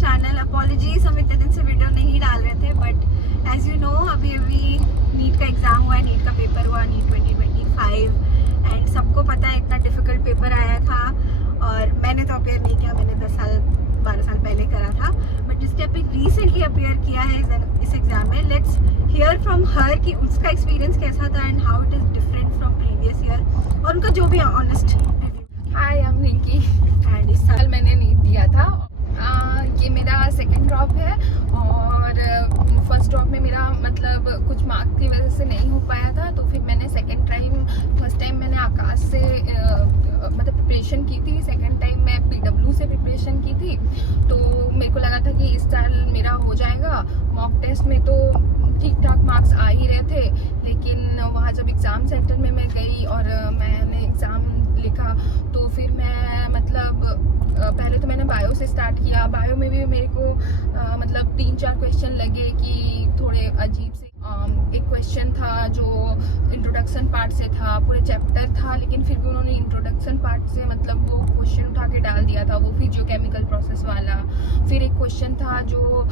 Channel. Apologies, हम इतने दिन से वीडियो नहीं डाल रहे थे, बट एज यू नो अभी नीट का एग्ज़ाम हुआ है, नीट का पेपर हुआ, नीट 2025, एंड सबको पता है इतना डिफ़िकल्ट पेपर आया था। और मैंने तो अपेयर नहीं किया, मैंने 12 साल पहले करा था, बट जिसने अभी रिसेंटली अपेयर किया है इस एग्ज़ाम में, लेट्स हियर फ्रॉम हर कि उसका एक्सपीरियंस कैसा था and how it is different from previous year, और उनका जो भी honest review. Hi, I am Rinki and इस साल मैंने नीट दिया था। ये मेरा सेकंड ड्रॉप है और फर्स्ट ड्रॉप में मेरा मतलब कुछ मार्क्स की वजह से नहीं हो पाया था, तो फिर मैंने फर्स्ट टाइम मैंने आकाश से मतलब प्रिपरेशन की थी, सेकंड टाइम मैं पीडब्ल्यू से प्रिपरेशन की थी। तो मेरे को लगा था कि इस साल मेरा हो जाएगा। मॉक टेस्ट में तो ठीक ठाक मार्क्स आ ही रहे थे, लेकिन वहाँ जब एग्ज़ाम सेंटर में मैं गई और मैंने एग्ज़ाम लिखा, तो फिर मैं मतलब पहले तो मैंने बायो से स्टार्ट किया। बायो में भी मेरे को मतलब 3-4 क्वेश्चन लगे कि थोड़े अजीब से। एक क्वेश्चन था जो इंट्रोडक्शन पार्ट से था, पूरे चैप्टर था, लेकिन फिर भी उन्होंने इंट्रोडक्शन पार्ट से मतलब वो क्वेश्चन उठा के डाल दिया था, वो फिजियोकेमिकल प्रोसेस वाला। फिर एक क्वेश्चन था जो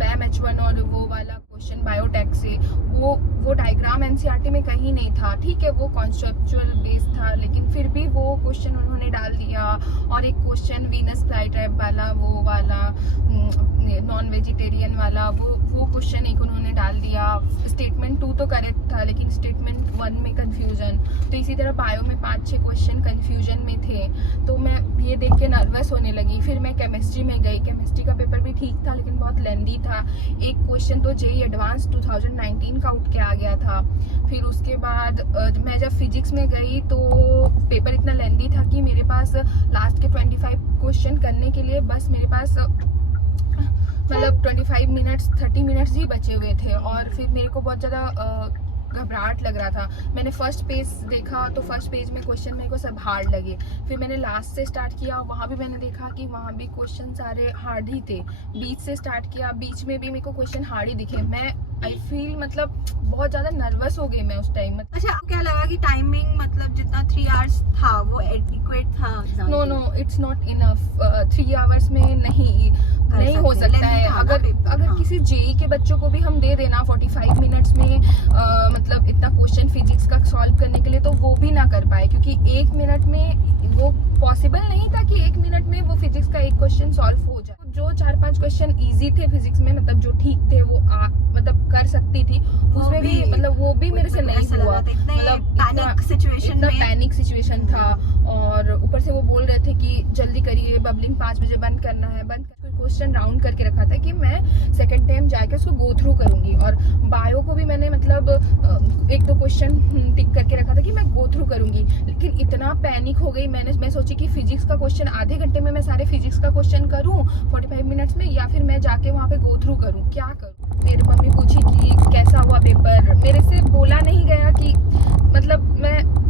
बैम H1 और वो वाला क्वेश्चन बायोटेक से, वो डायग्राम एनसीईआरटी में कहीं नहीं था। ठीक है, वो कॉन्सेप्चुअल बेस था, लेकिन फिर भी वो क्वेश्चन उन्होंने डाल दिया। और एक क्वेश्चन वीनस फ्लाईट्रैप वाला, वो वाला नॉन वेजिटेरियन वाला, वो क्वेश्चन एक उन्होंने डाल दिया। स्टेटमेंट 2 तो करेक्ट था, लेकिन स्टेटमेंट 1 में कन्फ्यूजन। तो इसी तरह बायो में 5-6 क्वेश्चन कन्फ्यूजन में थे, तो मैं ये देख के नर्वस होने लगी। फिर मैं केमिस्ट्री में गई, केमिस्ट्री का पेपर भी ठीक था, लेकिन बहुत लेंदी था। एक क्वेश्चन तो जेईई एडवांस 2019 का उठ के आ गया था। फिर उसके बाद मैं जब फिजिक्स में गई तो पेपर इतना लेंदी था कि मेरे पास लास्ट के 25 क्वेश्चन करने के लिए बस मेरे पास मतलब 25 मिनट्स 30 मिनट्स ही बचे हुए थे। और फिर मेरे को बहुत ज़्यादा घबराहट लग रहा था। मैंने फर्स्ट पेज देखा तो फर्स्ट पेज में क्वेश्चन मेरे को सब हार्ड लगे। फिर मैंने लास्ट से स्टार्ट किया, वहाँ भी मैंने देखा कि वहाँ भी क्वेश्चन सारे हार्ड ही थे। बीच से स्टार्ट किया, बीच में भी मेरे को क्वेश्चन हार्ड ही दिखे। मैं आई फील मतलब बहुत ज़्यादा नर्वस हो गई मैं उस टाइम। अच्छा, आपको क्या लगा कि टाइमिंग मतलब जितना 3 आवर्स था वो एडिक्वेट था? No, it's not enough. 3 hours में नहीं हो सकता है। अगर किसी जेईई के बच्चों को भी हम दे देना 45 मिनट्स में मतलब इतना क्वेश्चन फिजिक्स का सॉल्व करने के लिए, तो वो भी ना कर पाए, क्योंकि 1 मिनट में वो पॉसिबल नहीं था कि 1 मिनट में वो फिजिक्स का एक क्वेश्चन सॉल्व हो जाए। जो 4-5 क्वेश्चन इजी थे फिजिक्स में, मतलब जो ठीक थे, वो मतलब कर सकती थी, उसमें भी मतलब वो भी मेरे से नहीं हुआ। मतलब इतना पैनिक सिचुएशन था, और ऊपर से वो बोल रहे थे कि जल्दी करिए, बबलिंग 5 बजे बंद करना है। बंद करके क्वेश्चन राउंड करके रखा था कि मैं सेकंड टाइम जाके उसको गो थ्रू करूंगी। और बायो को भी मैंने मतलब 1-2 क्वेश्चन टिक करके रखा था कि मैं गो थ्रू करूंगी, लेकिन इतना पैनिक हो गई मैं सोची कि फिजिक्स का क्वेश्चन आधे घंटे में मैं सारे फिजिक्स का क्वेश्चन करूं 45 मिनट्स में, या फिर मैं जाके वहाँ पे गो थ्रू करूं, क्या करूं। फिर मम्मी पूछी कि कैसा हुआ पेपर। मेरे से बोला नहीं गया कि मतलब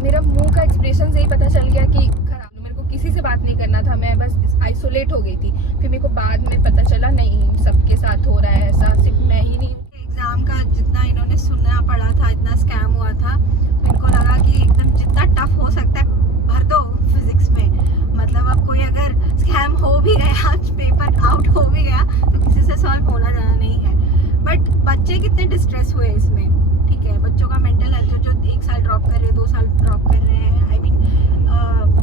मेरा मुंह का एक्सप्रेशन से ही पता चल गया कि खराब। मेरे को किसी से बात नहीं करना था, मैं बस आइसोलेट हो गई थी। फिर मेरे को बाद में पता चला नहीं, सबके साथ हो रहा है ऐसा, सिर्फ मैं ही नहीं। एग्जाम का जितना इन्होंने सुनना पड़ा था, इतना स्कैम हुआ था, इनको लगा कि एकदम जितना टफ हो सकता है भर दो फिजिक्स में। मतलब अब कोई अगर स्कैम हो भी गया, पेपर आउट हो भी गया, तो किसी से सॉल्व होना जाना नहीं है। बट बच्चे कितने डिस्ट्रेस हुए इसमें, ठीक है, बच्चों का मेंटल हेल्थ जो 1 साल ड्रॉप कर रहे हैं, 2 साल ड्रॉप कर रहे हैं, आई मीन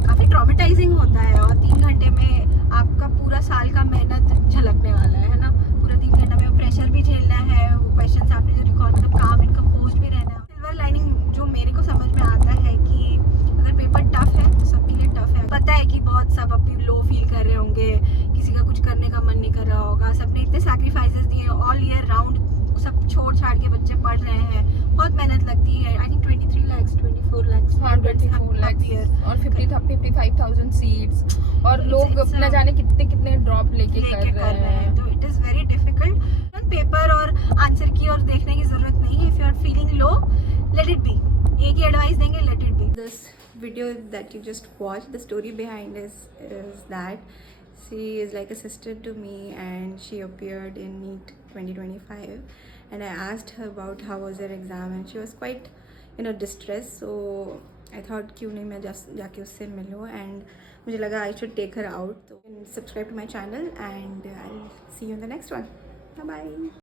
काफ़ी ट्रॉमेटाइजिंग होता है। और 3 घंटे में आपका पूरा साल का मेहनत झलकने वाला है ना। पूरा 3 घंटे में प्रेशर भी झेलना है, वो क्वेश्चन आपने जो रिकॉर्ड मतलब काम इनका पोस्ट भी रहना है। सिल्वर लाइनिंग जो मेरे को समझ में आता है कि अगर पेपर टफ है तो सबके लिए टफ है। पता है कि बहुत सब अभी लो फील कर रहे होंगे, किसी का कुछ करने का मन नहीं कर रहा होगा, सबने इतने सैक्रिफाइसेस दिए ऑल ईयर राउंड, सब छोड़ छाड़ के बच्चे पढ़ रहे हैं, बहुत मेहनत लगती है। आई थिंक 23 लाख 24 लाख, हाँ 24 लाख और 55,000 सीट्स, और लोग न जाने कितने ड्रॉप लेके कर रहे हैं। तो it is very difficult. Paper और आंसर की और देखने की जरूरत नहीं है। If you are feeling low, let it be. एक ही एडवाइस देंगे, let it be. This video that you just watch, the story behind is that she is like a sister to me, and she appeared in NEET 2025, and I asked her about how was her exam, and she was quite distressed. So I thought क्यों नहीं मैं जाके उससे मिलूँ, and मुझे लगा I should take her out. तो subscribe to my channel and I see you in the next one. Bye bye.